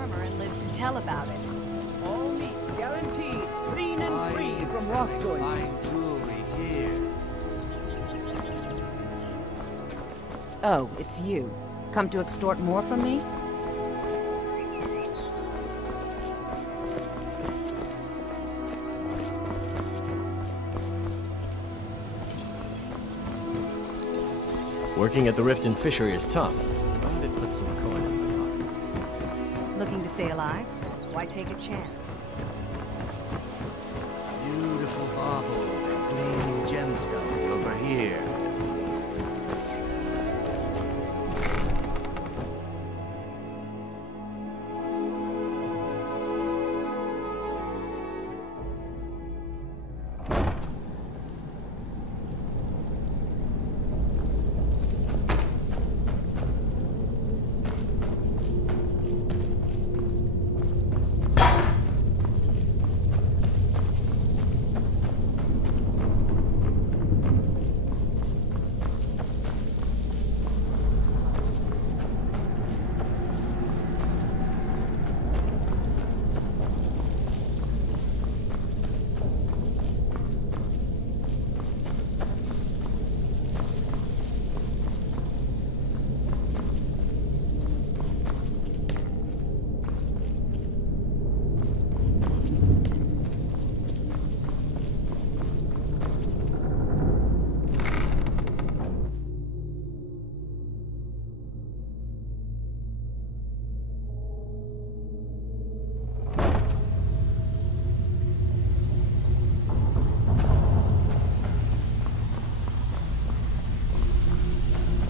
armor and live to tell about it. All meats guaranteed, clean and free from rock joints. Fine jewelry here. Oh, it's you. Come to extort more from me? Working at the Riften Fishery is tough. I did put some coin in my pocket. Looking to stay alive? Why take a chance? Beautiful baubles and gleaming gemstones over here.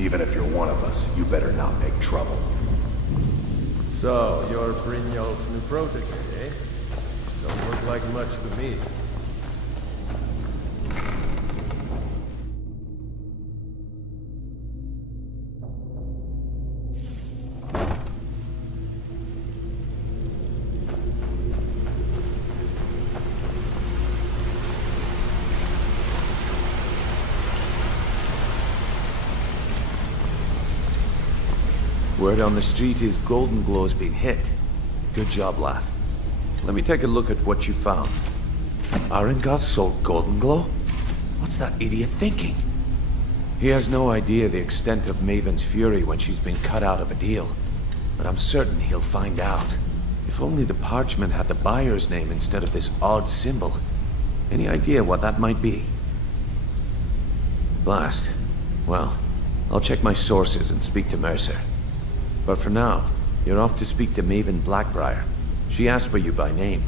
Even if you're one of us, you better not make trouble. So, you're Brynjolf's new protege, eh? Don't look like much to me. Word on the street is Golden Glow's been hit. Good job, lad. Let me take a look at what you found. Arengoth sold Golden Glow? What's that idiot thinking? He has no idea the extent of Maven's fury when she's been cut out of a deal. But I'm certain he'll find out. If only the parchment had the buyer's name instead of this odd symbol. Any idea what that might be? Blast. Well, I'll check my sources and speak to Mercer. But for now, you're off to speak to Maven Blackbriar. She asked for you by name.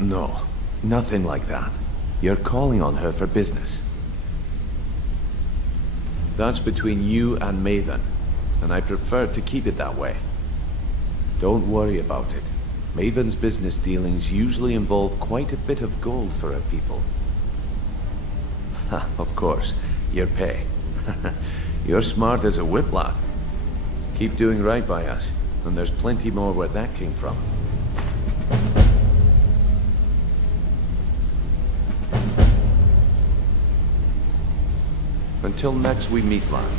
No. Nothing like that. You're calling on her for business. That's between you and Maven, and I prefer to keep it that way. Don't worry about it. Maven's business dealings usually involve quite a bit of gold for her people. Ha, of course, your pay. You're smart as a whip, lad. Keep doing right by us, and there's plenty more where that came from. Until next we meet, lad.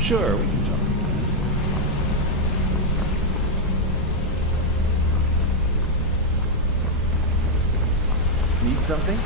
Sure, we can talk. Need something?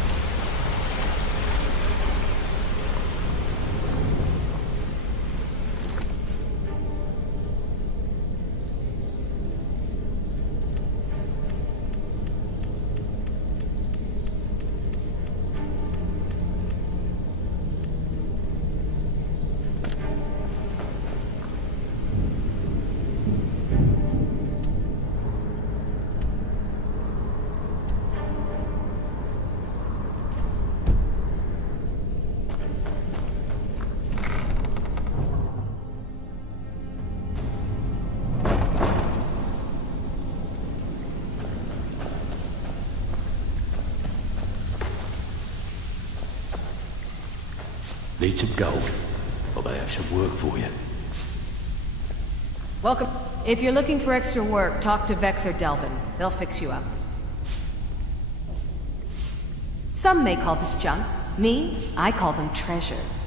Need some gold? Or may I have some work for you? Welcome. If you're looking for extra work, talk to Vex or Delvin. They'll fix you up. Some may call this junk. Me, I call them treasures.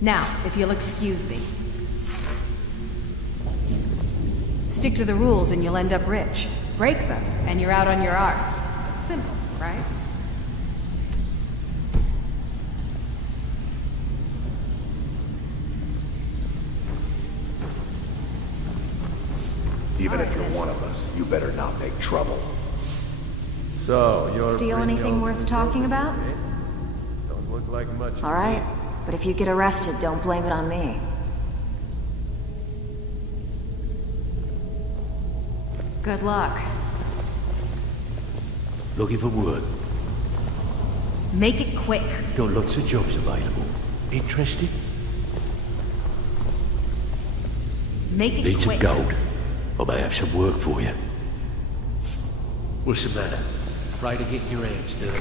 Now, if you'll excuse me. Stick to the rules and you'll end up rich. Break them, and you're out on your arse. Simple, right? Even if you're one of us, you better not make trouble. So, you're... Steal anything worth talking about? Don't look like much to All me. right, but if you get arrested, don't blame it on me. Good luck. Looking for work? Make it quick. Got lots of jobs available. Interested? Make it Need some quick. gold? Or may I have some work for you? What's the matter? Afraid of getting your hands dirty?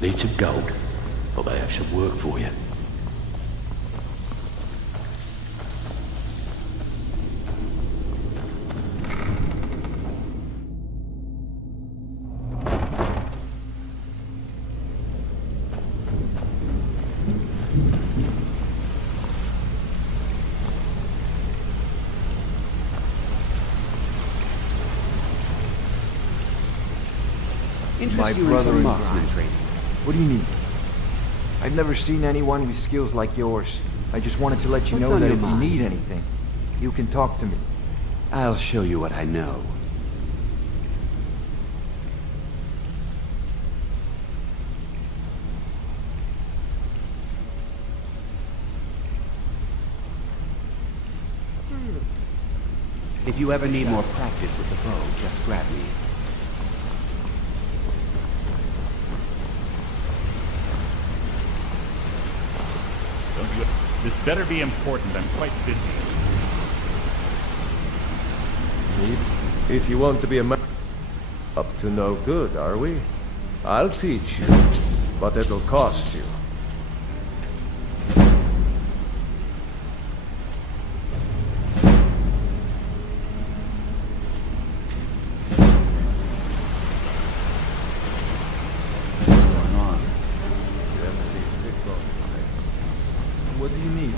Need some gold? Or may I have some work for you? My brother in marksman training. What do you need? I've never seen anyone with skills like yours. I just wanted to let you know that if you need anything, you can talk to me. I'll show you what I know. If you ever need more practice with the bow, just grab me. This better be important. I'm quite busy. Needs? If you want to be a man... Up to no good, are we? I'll teach you, but it'll cost you. What's going on? You have to be picked on. What do you need?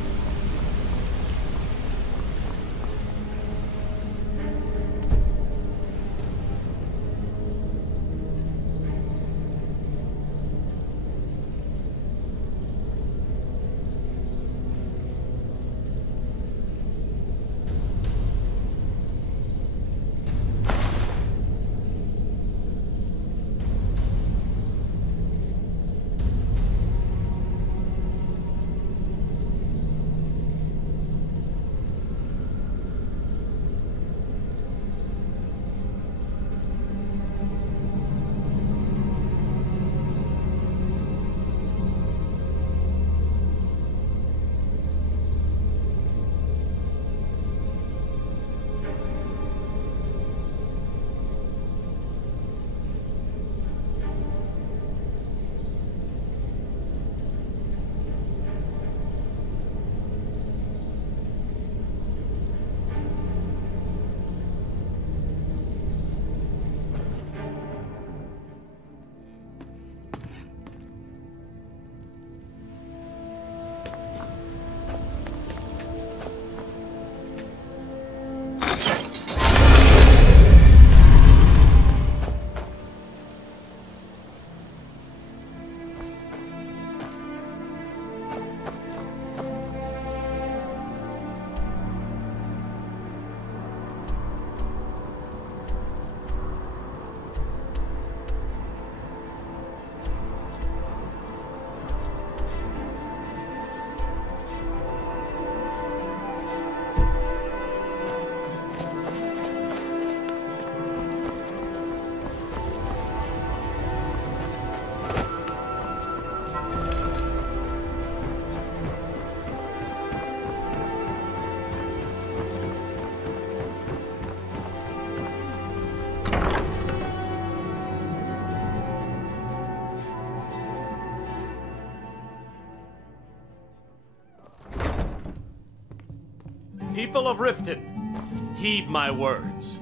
People of Riften, heed my words.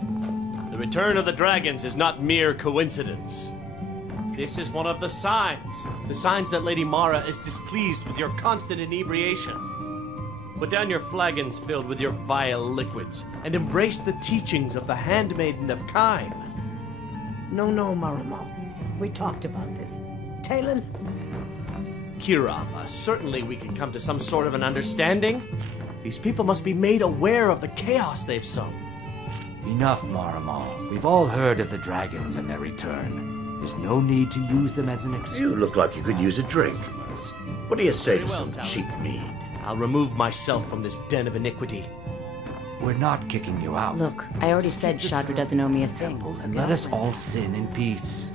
The return of the dragons is not mere coincidence. This is one of the signs that Lady Mara is displeased with your constant inebriation. Put down your flagons filled with your vile liquids, and embrace the teachings of the handmaiden of Kyne. No, Marama. We talked about this. Talon? Kirava, certainly we can come to some sort of an understanding. These people must be made aware of the chaos they've sown. Enough, Marama. We've all heard of the dragons and their return. There's no need to use them as an excuse. You look like you could use a drink. What do you say to some Talon. cheap mead? I'll remove myself from this den of iniquity. We're not kicking you out. Look, I already said Shadra doesn't owe me a thing. And let us all sin in peace.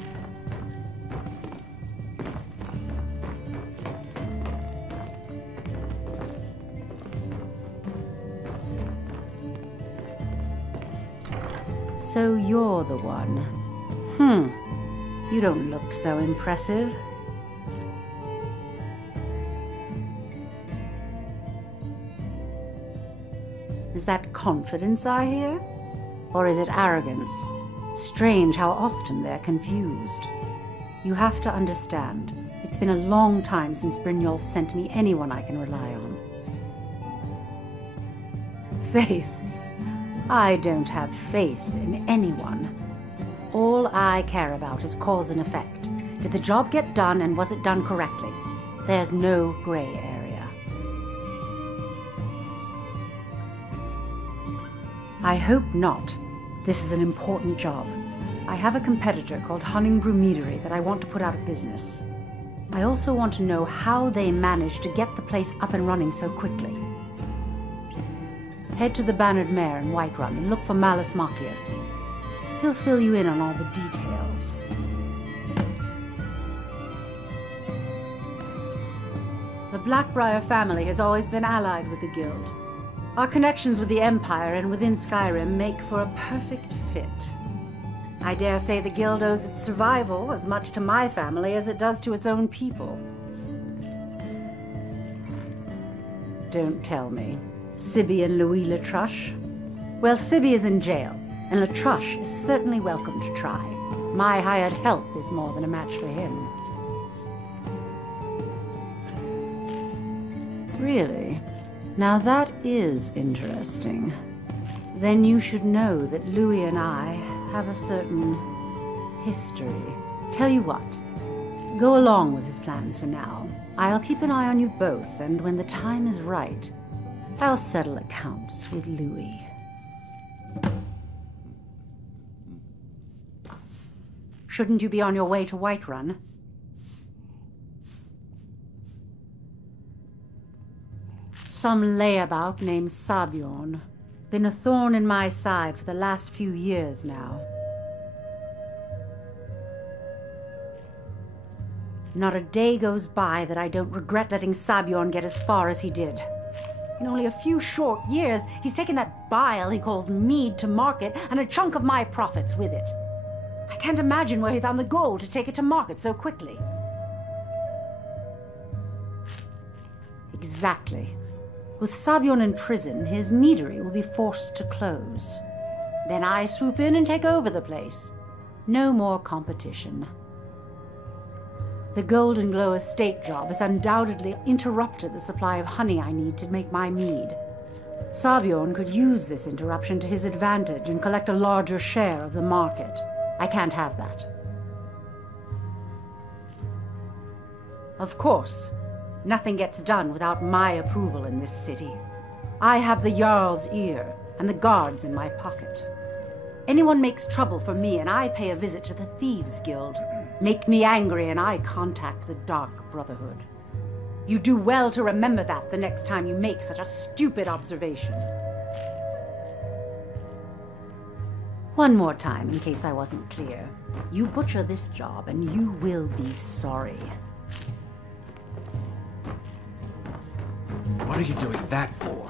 So you're the one. You don't look so impressive. Is that confidence I hear? Or is it arrogance? Strange how often they're confused. You have to understand, it's been a long time since Brynjolf sent me anyone I can rely on. Faith? I don't have faith in anyone. All I care about is cause and effect. Did the job get done, and was it done correctly? There's no gray area. I hope not. This is an important job. I have a competitor called Hunningbrew Meadery that I want to put out of business. I also want to know how they managed to get the place up and running so quickly. Head to the Bannered Mare in Whiterun and look for Malus Macius. He'll fill you in on all the details. The Blackbriar family has always been allied with the Guild. Our connections with the Empire and within Skyrim make for a perfect fit. I dare say the Guild owes its survival as much to my family as it does to its own people. Don't tell me. Sibby and Louis Latruche? Well, Sibby is in jail, and Latruche is certainly welcome to try. My hired help is more than a match for him. Really? Now that is interesting. Then you should know that Louis and I have a certain history. Tell you what, go along with his plans for now. I'll keep an eye on you both, and when the time is right, I'll settle accounts with Louis. Shouldn't you be on your way to Whiterun? Some layabout named Sabjorn. Been a thorn in my side for the last few years now. Not a day goes by that I don't regret letting Sabjorn get as far as he did. In only a few short years, he's taken that bile he calls mead to market and a chunk of my profits with it. I can't imagine where he found the gold to take it to market so quickly. Exactly. With Sabjorn in prison, his meadery will be forced to close. Then I swoop in and take over the place. No more competition. The Golden Glow estate job has undoubtedly interrupted the supply of honey I need to make my mead. Sabjorn could use this interruption to his advantage and collect a larger share of the market. I can't have that. Of course, nothing gets done without my approval in this city. I have the Jarl's ear and the guards in my pocket. Anyone makes trouble for me and I pay a visit to the Thieves' Guild. Make me angry and I contact the Dark Brotherhood. You do well to remember that the next time you make such a stupid observation. One more time, in case I wasn't clear. You butcher this job and you will be sorry. What are you doing that for?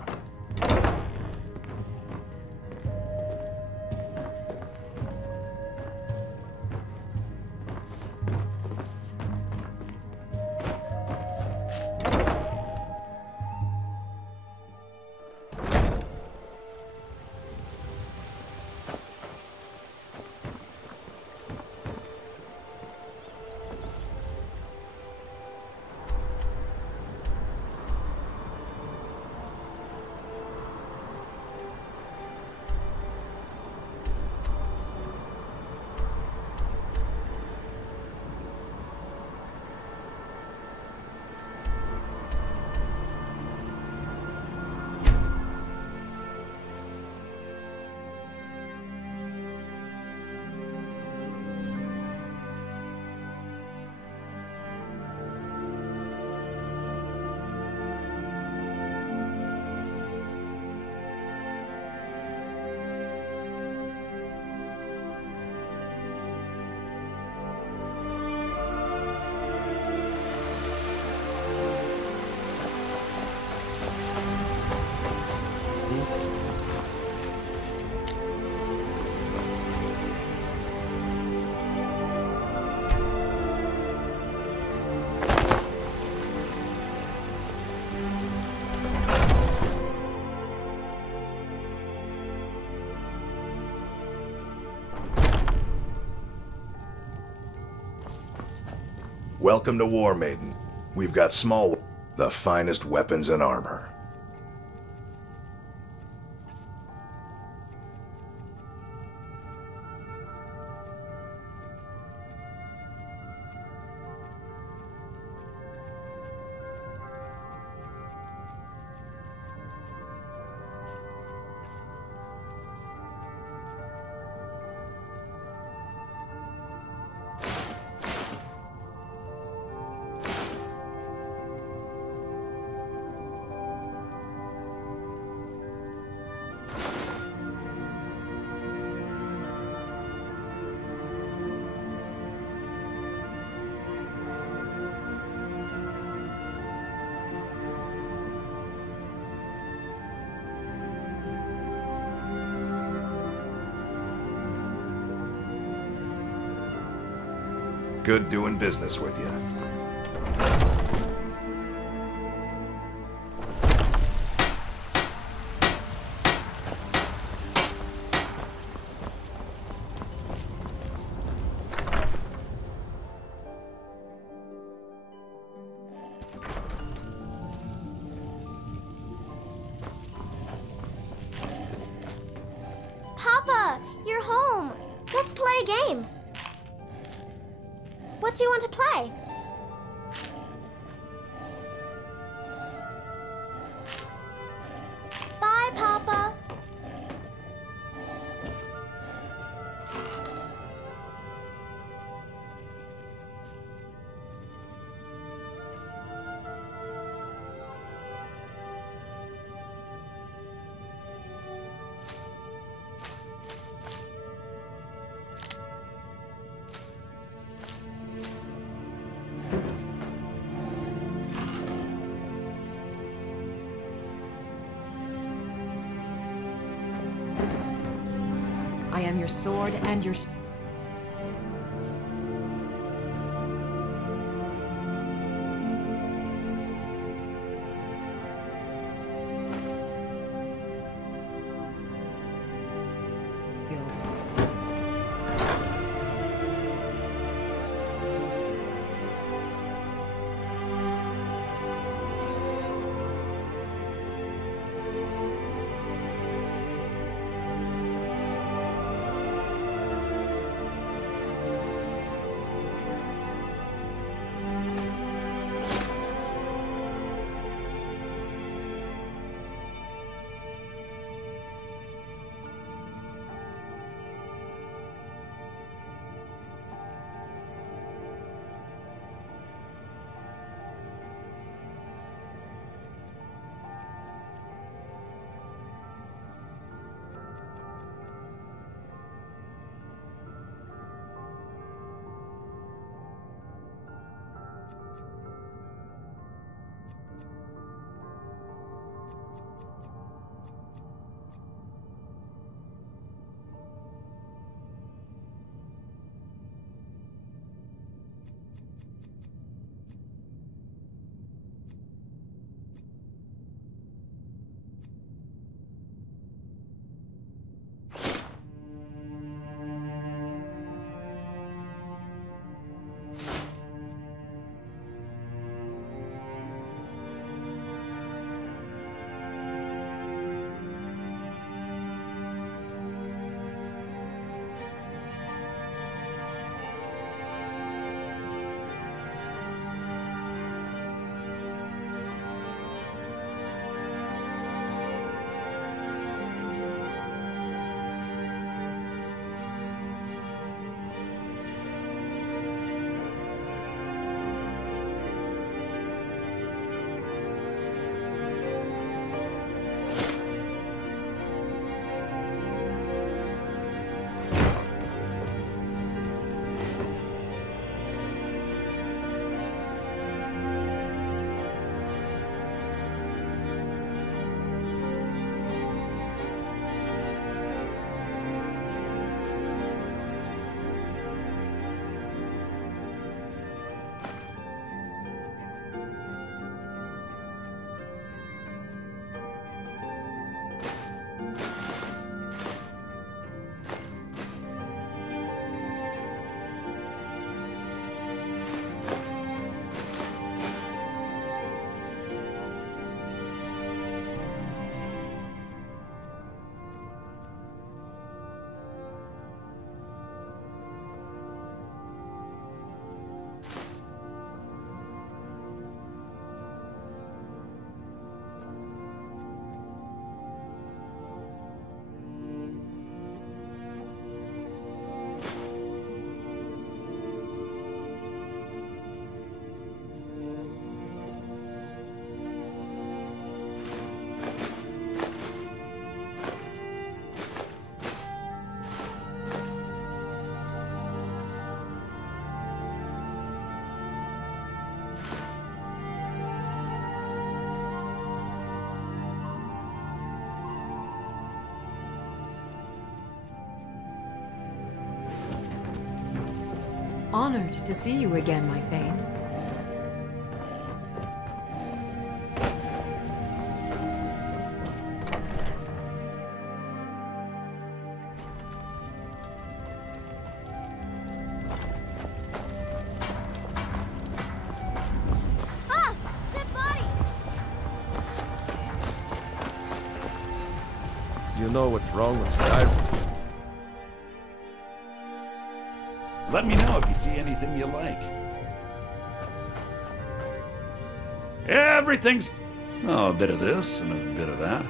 Welcome to War Maiden. We've got the finest weapons and armor. Good doing business with you. Papa, you're home. Let's play a game. What do you want to play? Bye, Papa. I am your sword and your... Honored to see you again, my Thane. Ah! Dead body! You know what's wrong with Skyrim? Let me know if you see anything you like. Everything's... Oh, a bit of this and a bit of that.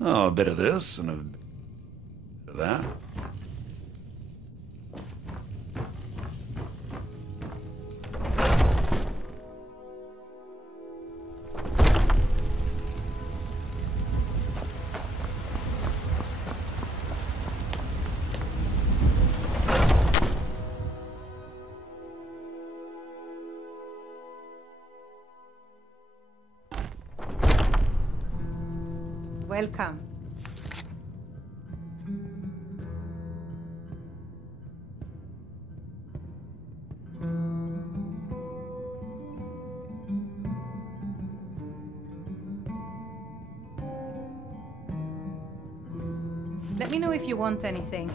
Oh, a bit of this and a bit of that. Welcome. Let me know if you want anything.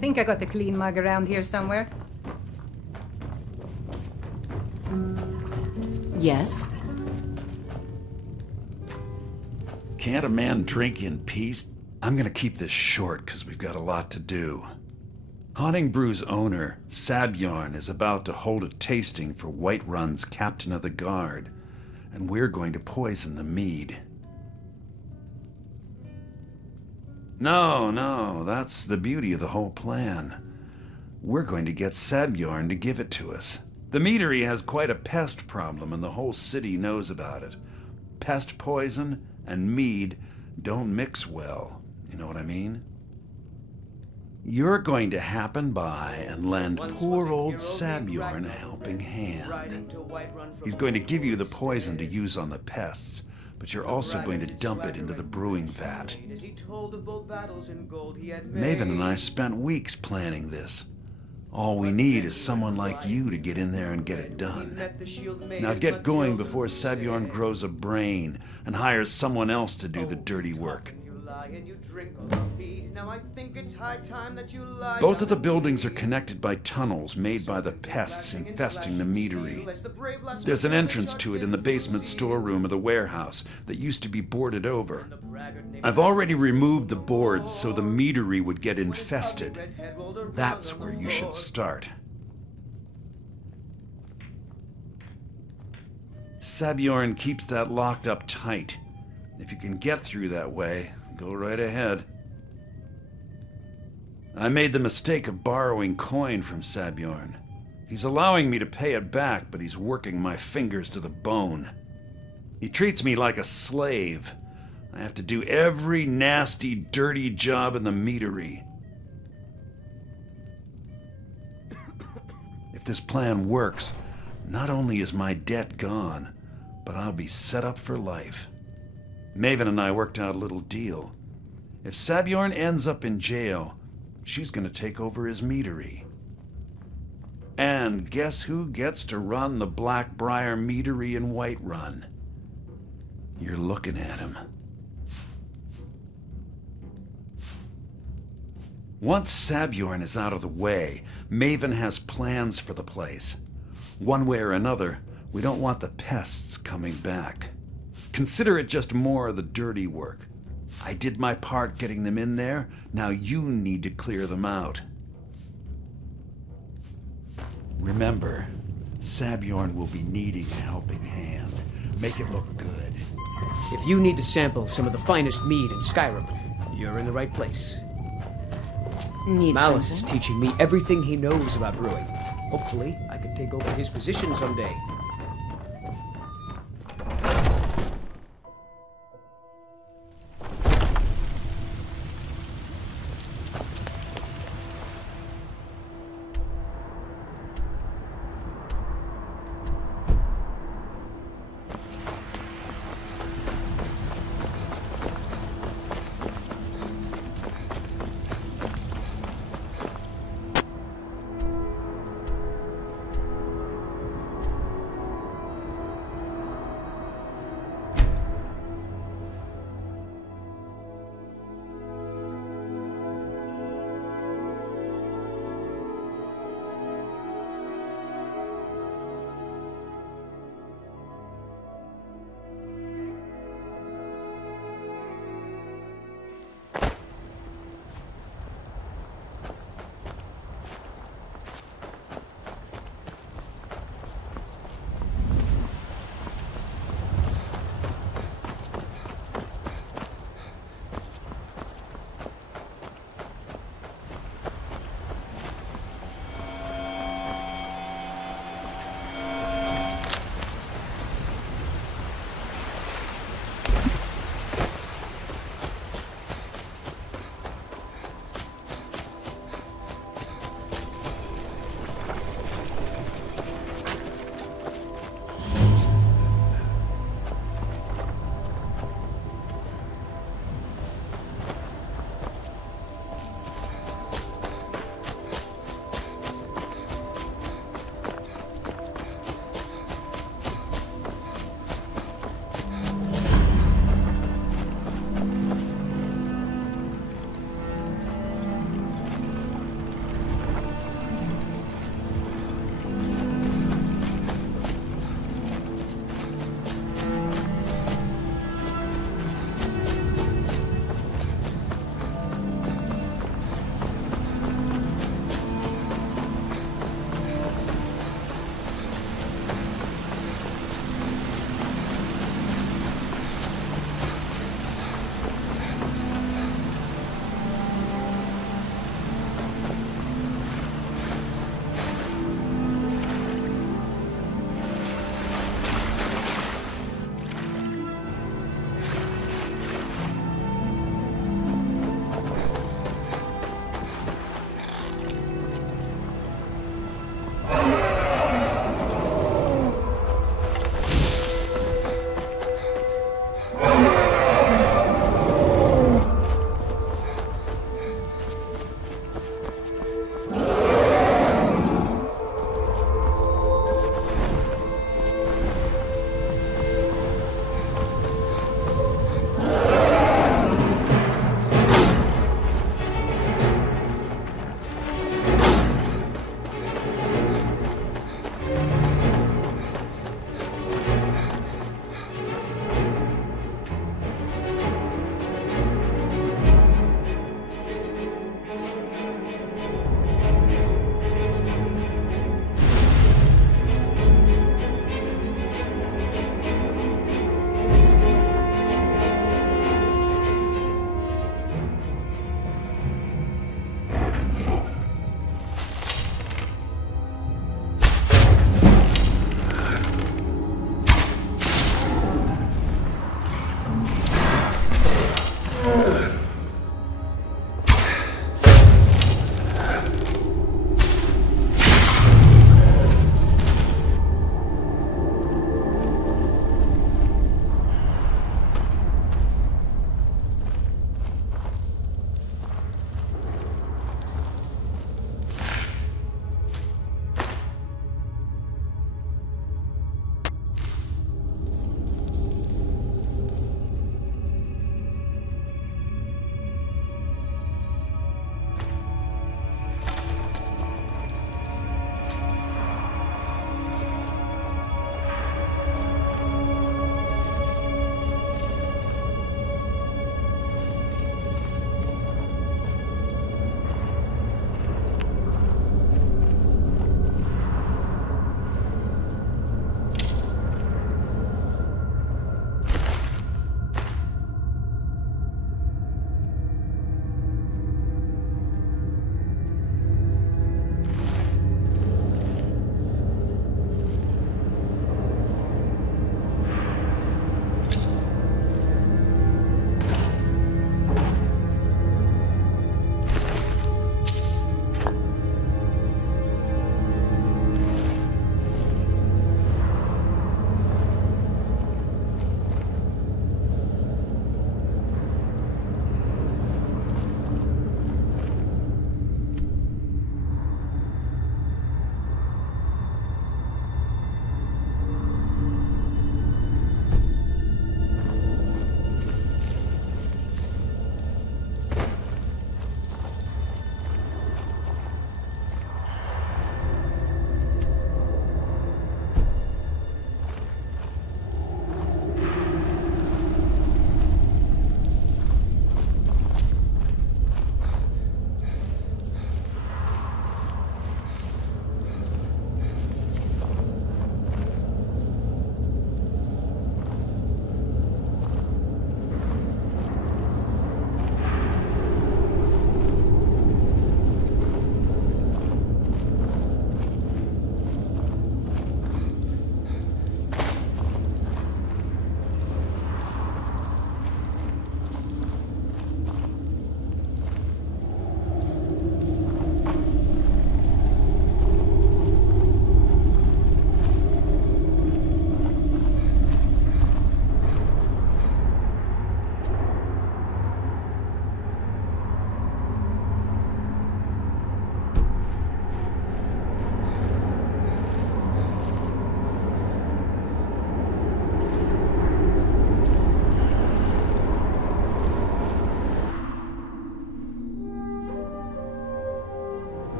Think I got a clean mug around here somewhere. Yes? Can't a man drink in peace? I'm gonna keep this short because we've got a lot to do. Haunting Brew's owner, Sabjorn, is about to hold a tasting for Whiterun's Captain of the Guard, and we're going to poison the mead. No, that's the beauty of the whole plan. We're going to get Sabjorn to give it to us. The meadery has quite a pest problem, and the whole city knows about it. Pest poison and mead don't mix well. You know what I mean? You're going to happen by and lend poor old Sabjorn a helping hand. He's going to give you the poison to use on the pests, but you're also going to dump it into the brewing vat. Maven and I spent weeks planning this. All we need is someone like you to get in there and get it done. Now get going before Sabjorn grows a brain and hires someone else to do the dirty work. Both of the buildings are connected by tunnels made by the pests infesting the meadery. There's an entrance to it in the basement storeroom of the warehouse that used to be boarded over. I've already removed the boards so the meadery would get infested. That's where you should start. Sabjorn keeps that locked up tight. If you can get through that way, go right ahead. I made the mistake of borrowing coin from Sabjorn. He's allowing me to pay it back, but he's working my fingers to the bone. He treats me like a slave. I have to do every nasty, dirty job in the meadery. If this plan works, not only is my debt gone, but I'll be set up for life. Maven and I worked out a little deal. If Sabjorn ends up in jail, she's gonna take over his meadery. And guess who gets to run the Blackbriar meadery in Whiterun? You're looking at him. Once Sabjorn is out of the way, Maven has plans for the place. One way or another, we don't want the pests coming back. Consider it just more of the dirty work. I did my part getting them in there, now you need to clear them out. Remember, Sabjorn will be needing a helping hand. Make it look good. If you need to sample some of the finest mead in Skyrim, you're in the right place. Malice is teaching me everything he knows about brewing. Hopefully, I can take over his position someday.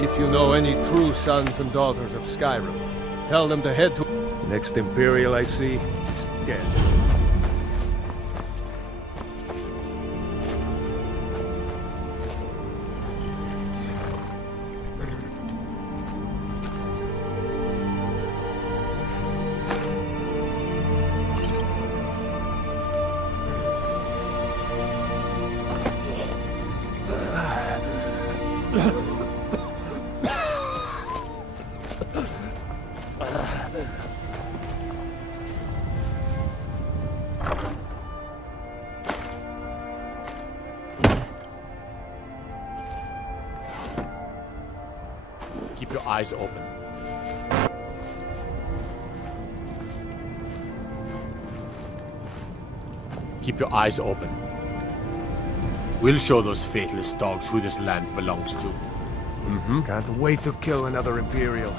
If you know any true sons and daughters of Skyrim, tell them to head to... Next Imperial I see is dead. Keep your eyes open. Keep your eyes open. We'll show those faithless dogs who this land belongs to. Can't wait to kill another Imperial.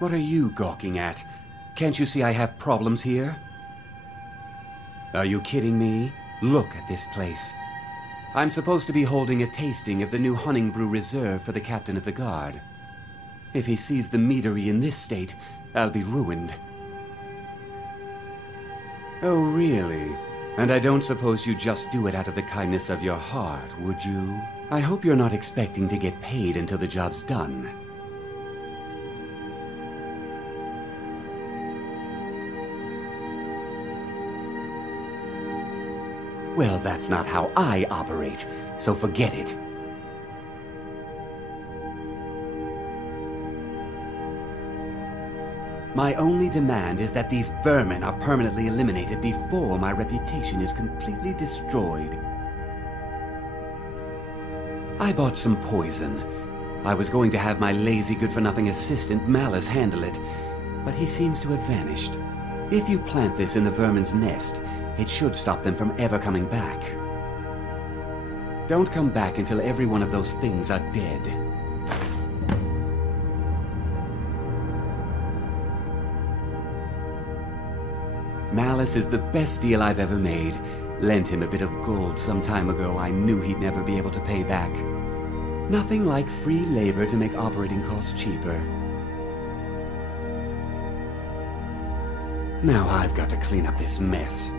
What are you gawking at? Can't you see I have problems here? Are you kidding me? Look at this place. I'm supposed to be holding a tasting of the new Hunting Brew Reserve for the Captain of the Guard. If he sees the meadery in this state, I'll be ruined. Oh, really? And I don't suppose you just do it out of the kindness of your heart, would you? I hope you're not expecting to get paid until the job's done. Well, that's not how I operate, so forget it. My only demand is that these vermin are permanently eliminated before my reputation is completely destroyed. I bought some poison. I was going to have my lazy good-for-nothing assistant Malice handle it, but he seems to have vanished. If you plant this in the vermin's nest, it should stop them from ever coming back. Don't come back until every one of those things are dead. Malice is the best deal I've ever made. Lent him a bit of gold some time ago I knew he'd never be able to pay back. Nothing like free labor to make operating costs cheaper. Now I've got to clean up this mess.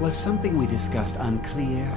Was something we discussed unclear?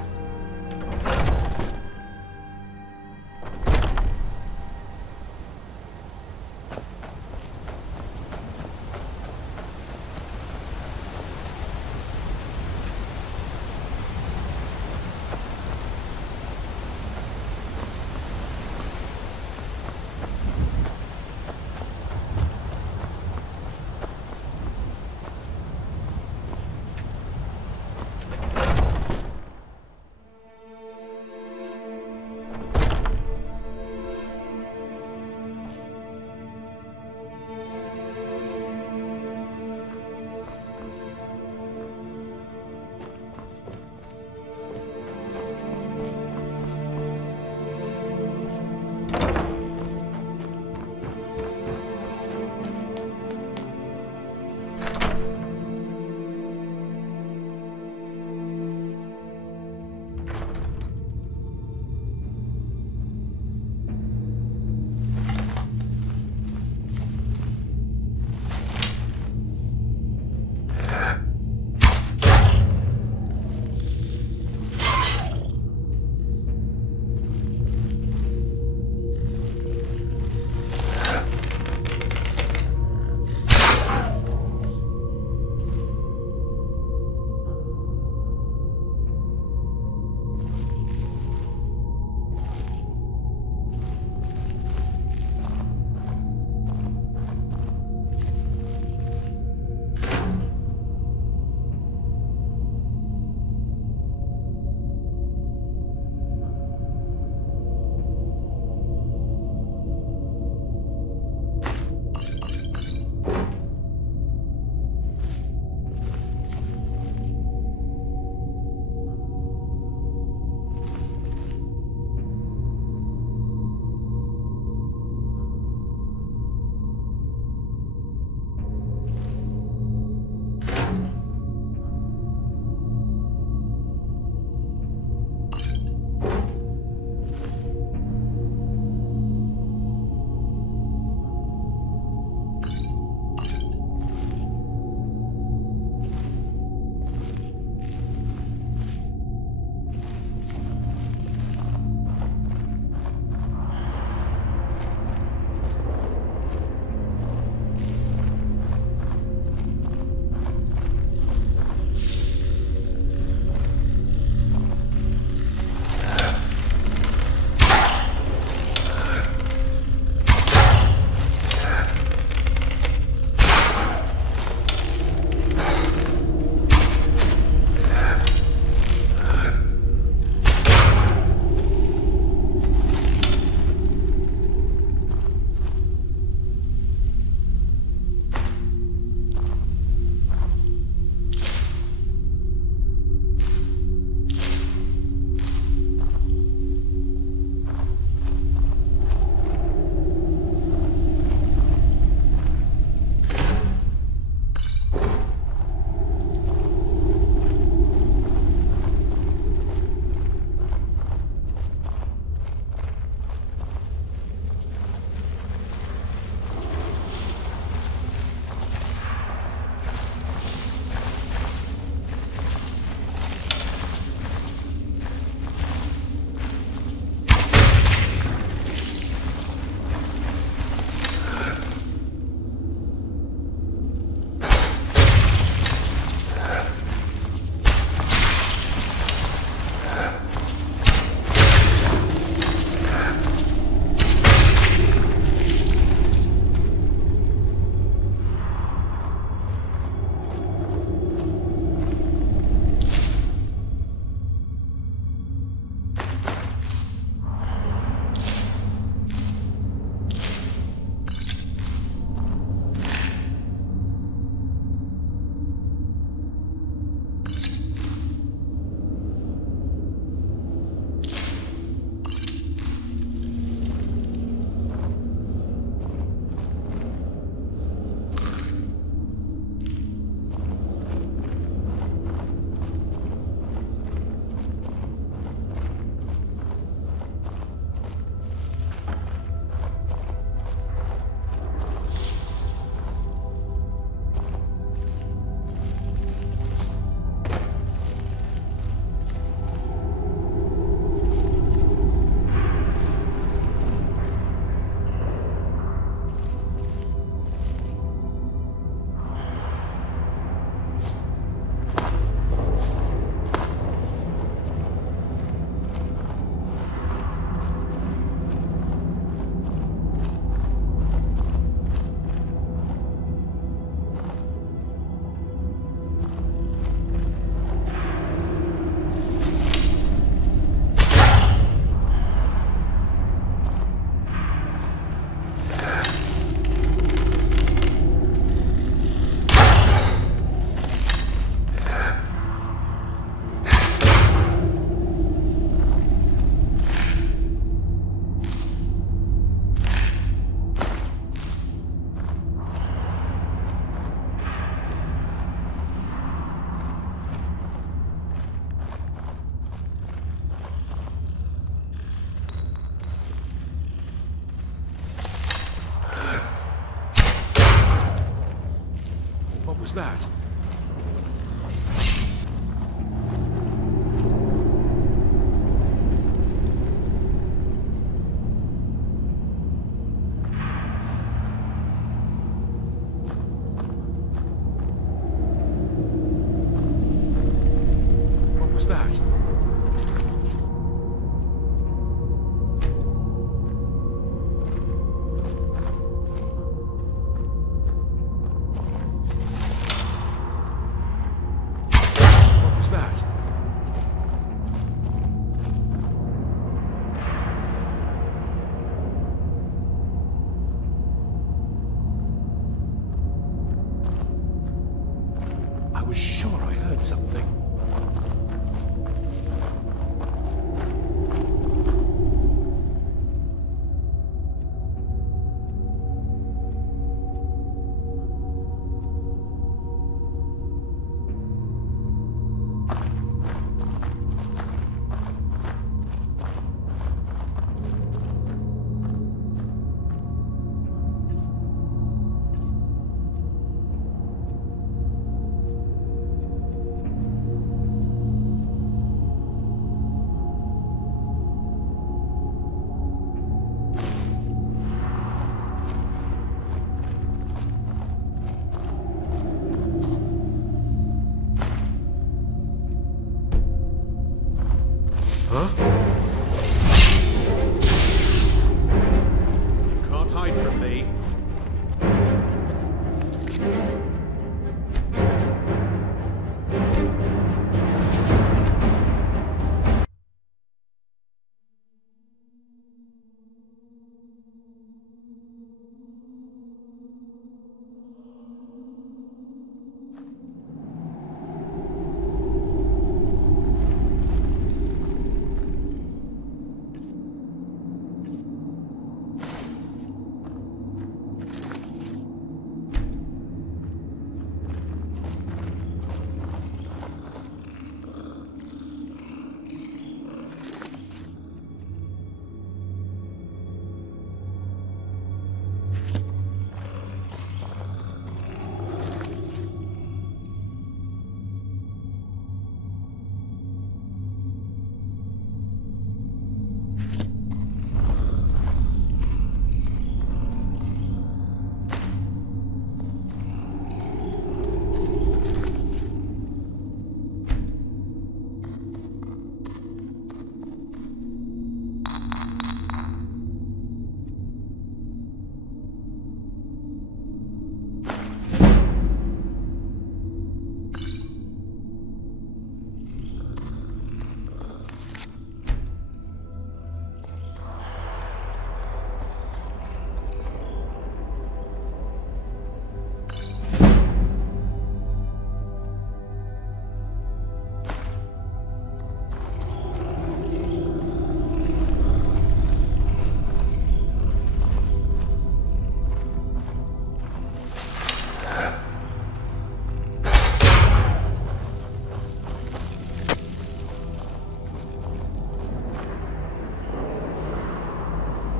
that? What was that? What was that? I was sure I heard something. Huh? You can't hide from me.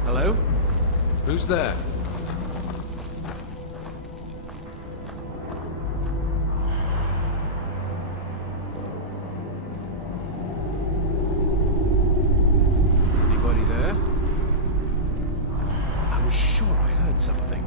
Hello? Who's there? Anybody there? I was sure I heard something.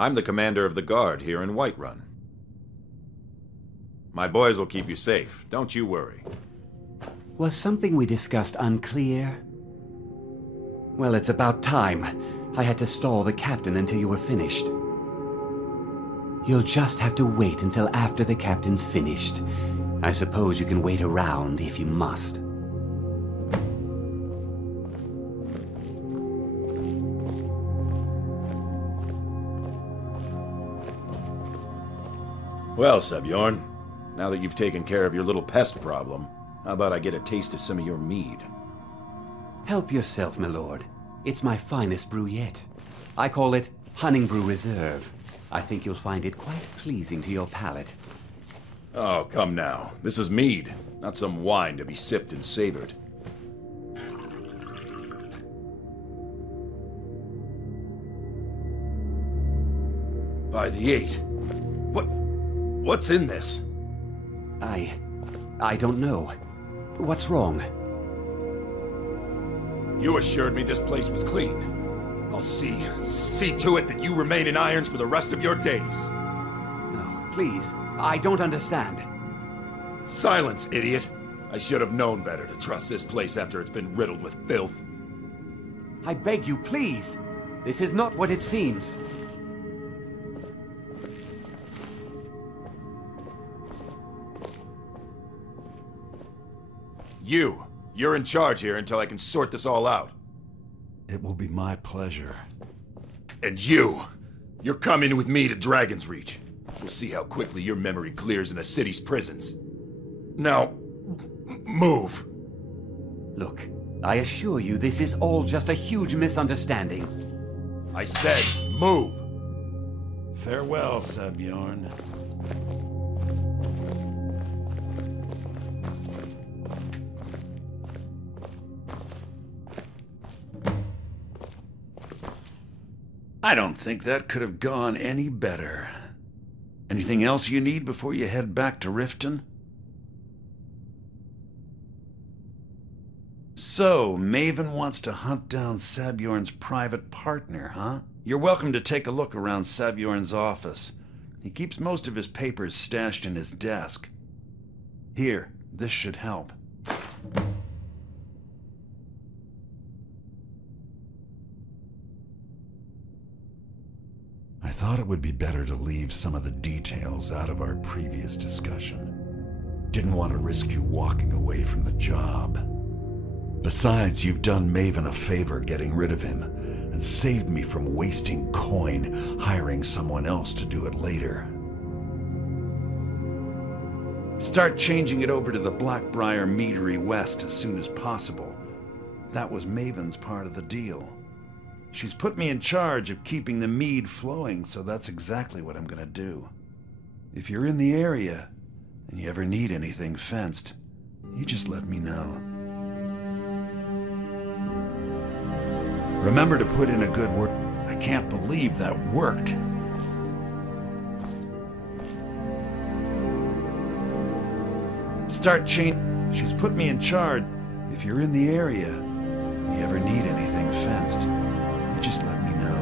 I'm the commander of the guard here in Whiterun. My boys will keep you safe, don't you worry. Was something we discussed unclear? Well, it's about time. I had to stall the captain until you were finished. You'll just have to wait until after the captain's finished. I suppose you can wait around if you must. Well, Sebjorn, now that you've taken care of your little pest problem, how about I get a taste of some of your mead? Help yourself, my lord. It's my finest brew yet. I call it Hunning Brew Reserve. I think you'll find it quite pleasing to your palate. Oh, come now. This is mead, not some wine to be sipped and savored. By the 8. What's in this? I don't know. What's wrong? You assured me this place was clean. I'll see to it that you remain in irons for the rest of your days. No, please. I don't understand. Silence, idiot. I should have known better to trust this place after it's been riddled with filth. I beg you, please. This is not what it seems. You're in charge here until I can sort this all out. It will be my pleasure. And you're coming with me to Dragon's Reach. We'll see how quickly your memory clears in the city's prisons. Now, move. Look, I assure you this is all just a huge misunderstanding. I said, move. Farewell, Sebjorn. I don't think that could have gone any better. Anything else you need before you head back to Riften? So, Maven wants to hunt down Sabjorn's private partner, huh? You're welcome to take a look around Sabjorn's office. He keeps most of his papers stashed in his desk. Here, this should help. I thought it would be better to leave some of the details out of our previous discussion. Didn't want to risk you walking away from the job. Besides, you've done Maven a favor getting rid of him, and saved me from wasting coin hiring someone else to do it later. Start changing it over to the Blackbriar Meadery West as soon as possible. That was Maven's part of the deal. She's put me in charge of keeping the mead flowing, so that's exactly what I'm gonna do. If you're in the area, and you ever need anything fenced, you just let me know. Remember to put in a good word. I can't believe that worked. Start changing. She's put me in charge. If you're in the area, and you ever need anything fenced, you just let me know.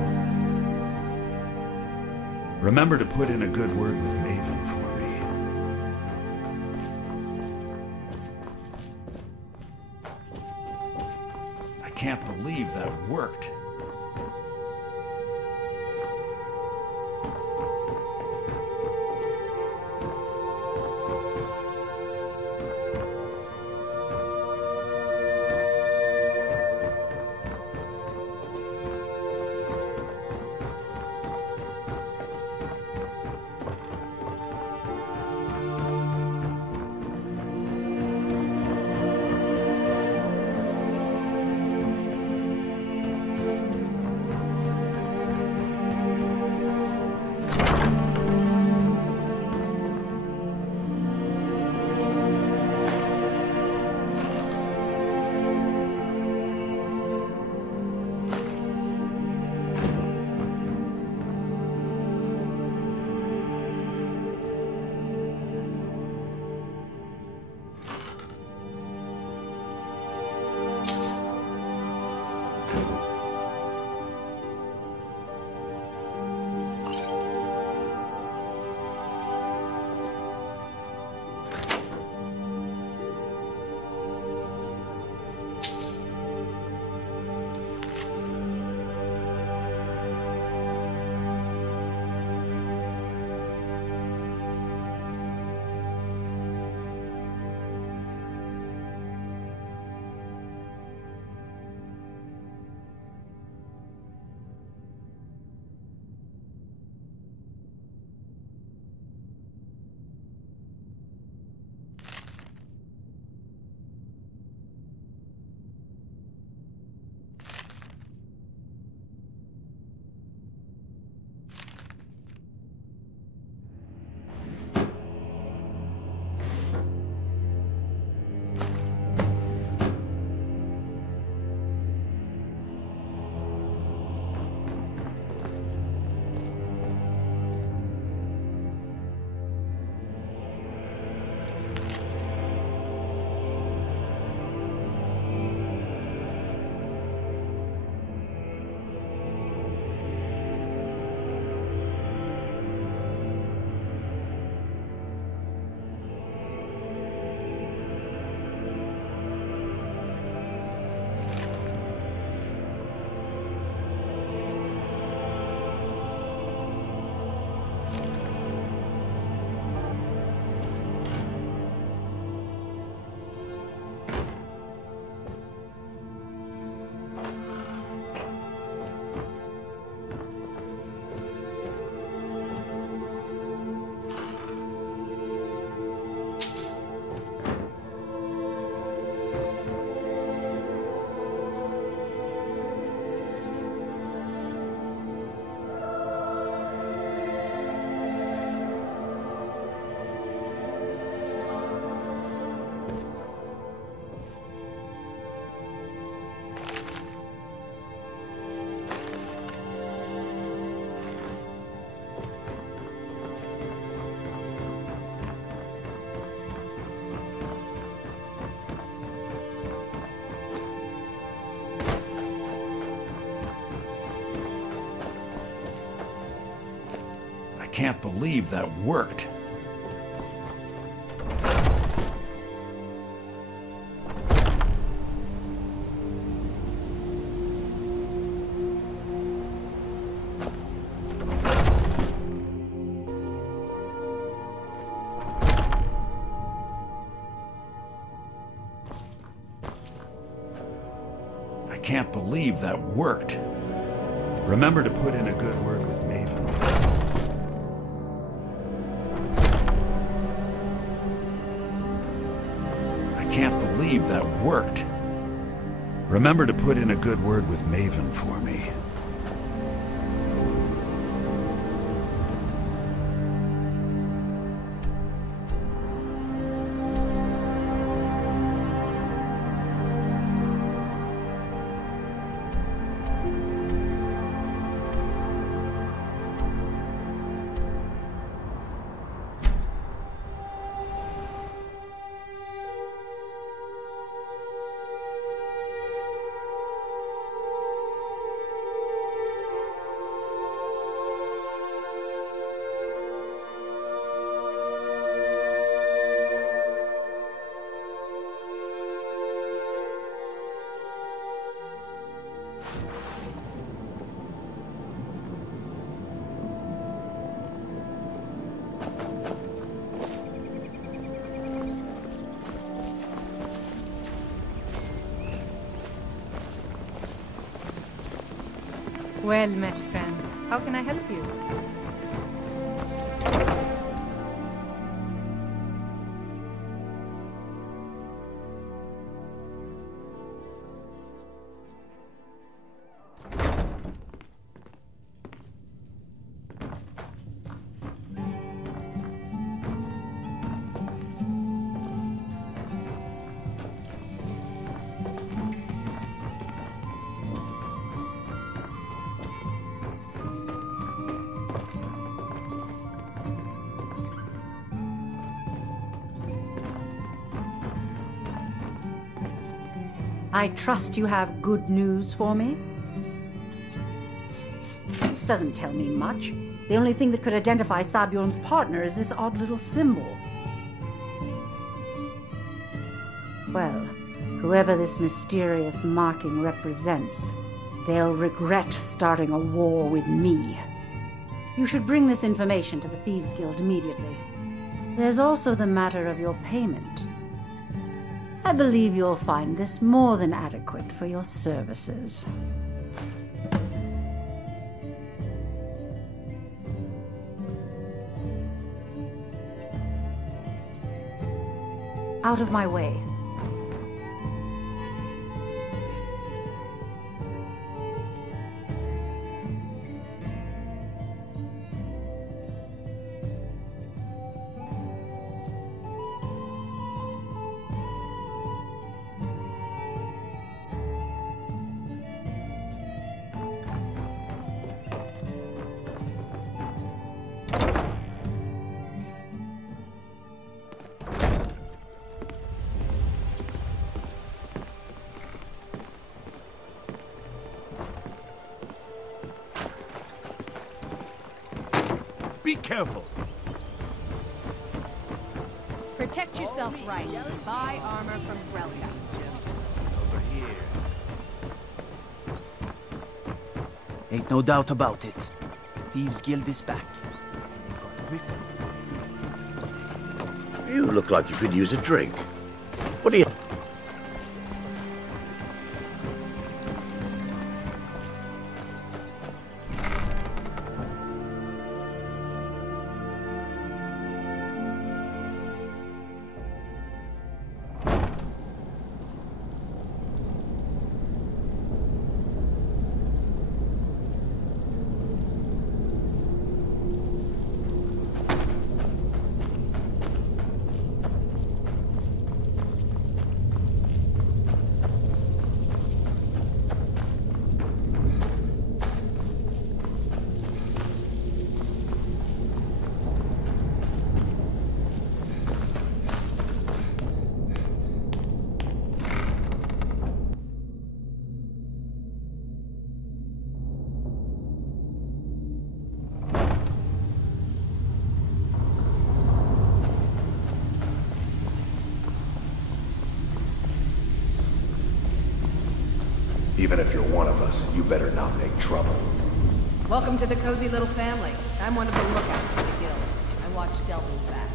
Remember to put in a good word with Maven for me. I can't believe that worked. can't believe that worked. I can't believe that worked. Remember to put in a good word with Maven for me. I can't believe that worked. Remember to put in a good word with Maven for me. Well met, friend. How can I help you? I trust you have good news for me? This doesn't tell me much. The only thing that could identify Sabjorn's partner is this odd little symbol. Well, whoever this mysterious marking represents, they'll regret starting a war with me. You should bring this information to the Thieves' Guild immediately. There's also the matter of your payment. I believe you'll find this more than adequate for your services. Out of my way. Be careful. Protect yourself right. Buy armor from Grelka. Over here. Ain't no doubt about it. Thieves' Guild is back. They've got Rift. You look like you could use a drink. What do you... Even if you're one of us, you better not make trouble. Welcome to the cozy little family. I'm one of the lookouts for the guild. I watch Delvin's back.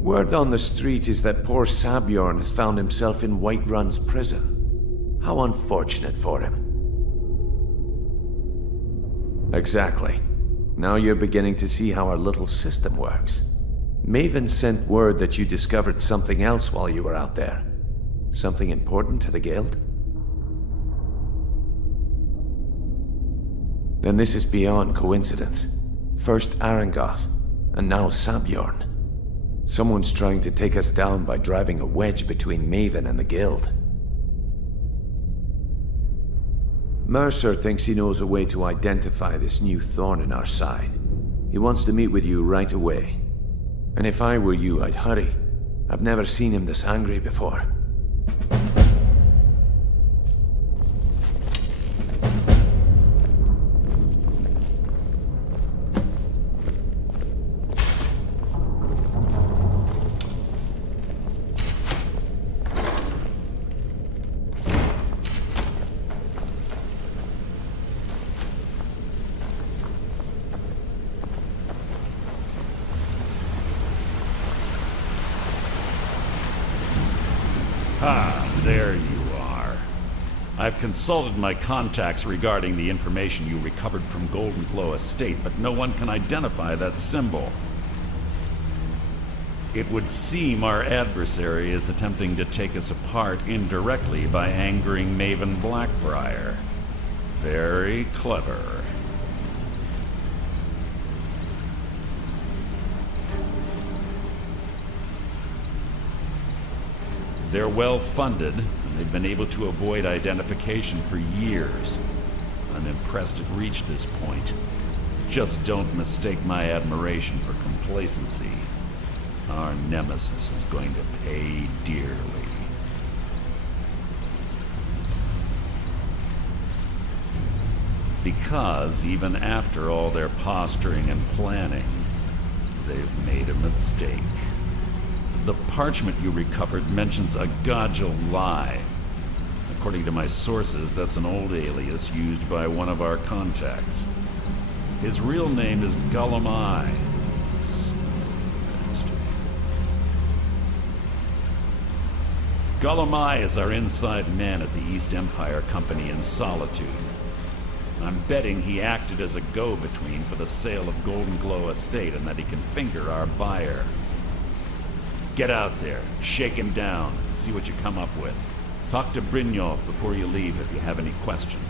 Word on the street is that poor Sabjorn has found himself in Whiterun's prison. How unfortunate for him. Exactly. Now you're beginning to see how our little system works. Maven sent word that you discovered something else while you were out there. Something important to the guild? Then this is beyond coincidence. First Arangoth, and now Sabjorn. Someone's trying to take us down by driving a wedge between Maven and the guild. Mercer thinks he knows a way to identify this new thorn in our side. He wants to meet with you right away. And if I were you, I'd hurry. I've never seen him this angry before. Ah, there you are. I've consulted my contacts regarding the information you recovered from Golden Glow Estate, but no one can identify that symbol. It would seem our adversary is attempting to take us apart indirectly by angering Maven Blackbriar. Very clever. They're well funded, and they've been able to avoid identification for years. I'm impressed it reached this point. Just don't mistake my admiration for complacency. Our nemesis is going to pay dearly. Because even after all their posturing and planning, they've made a mistake. The parchment you recovered mentions a Godjal lie. According to my sources, that's an old alias used by one of our contacts. His real name is Gullum. Gullum is our inside man at the East Empire Company in Solitude. I'm betting he acted as a go-between for the sale of Golden Glow Estate and that he can finger our buyer. Get out there, shake him down, and see what you come up with. Talk to Brynjolf before you leave if you have any questions.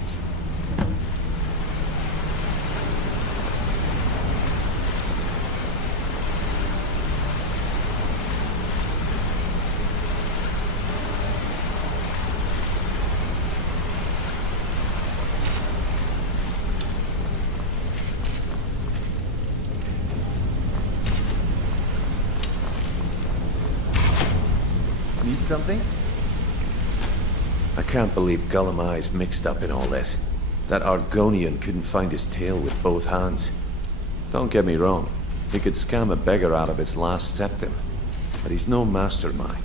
Need something? I can't believe Gullum is mixed up in all this. That Argonian couldn't find his tail with both hands. Don't get me wrong, he could scam a beggar out of its last septim, but he's no mastermind.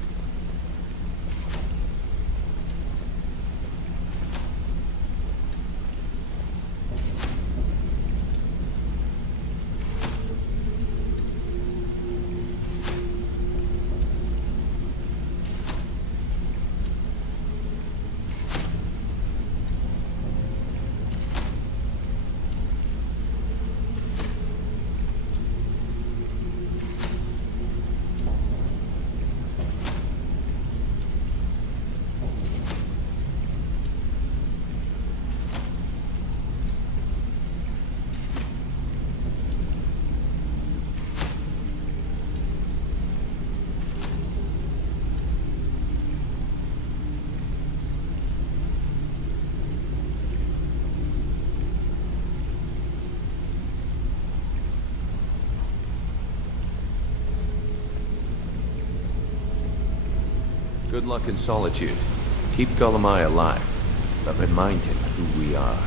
Good luck in solitude. Keep Gullumai alive, but remind him who we are.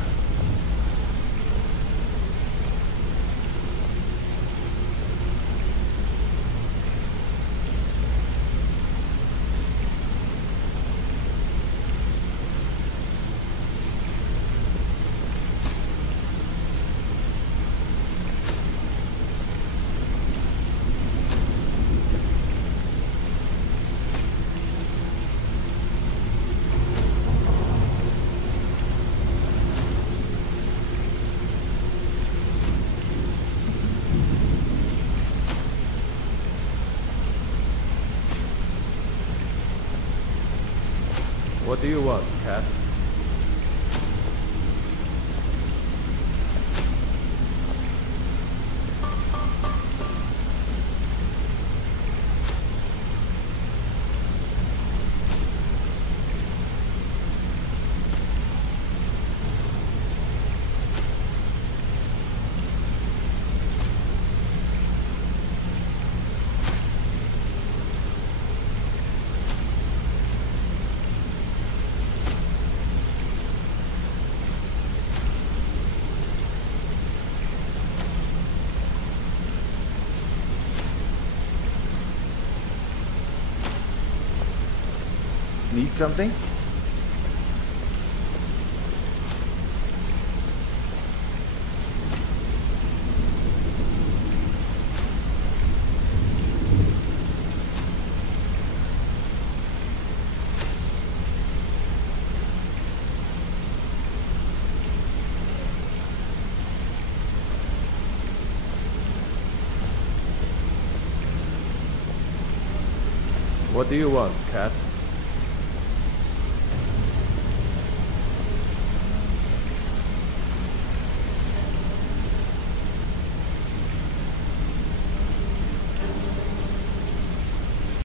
What do you want, cat? Need something? What do you want, cat?